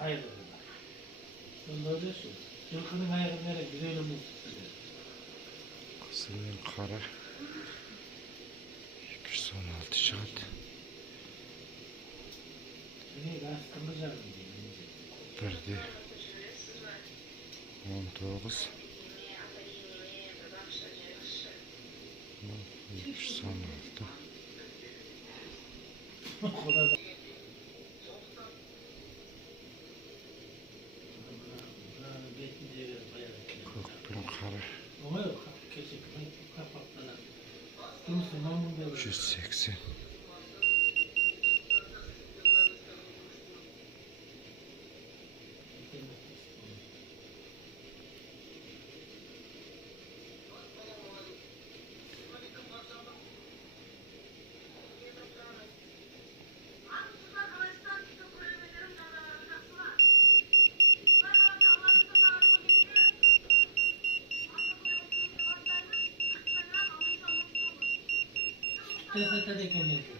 Ayrıldılar. Onda öyle şey. Yılkının ayağı nereye güzel olmuş. Kızılın kara 216 saat. Beni daha sıkılacak mı? Birdi 19 216. O kadar da. Kökbün kara Ama yok. Kesinlikle kapattılar. Kimse memnun değil. 180. TFT'deki ne diyor?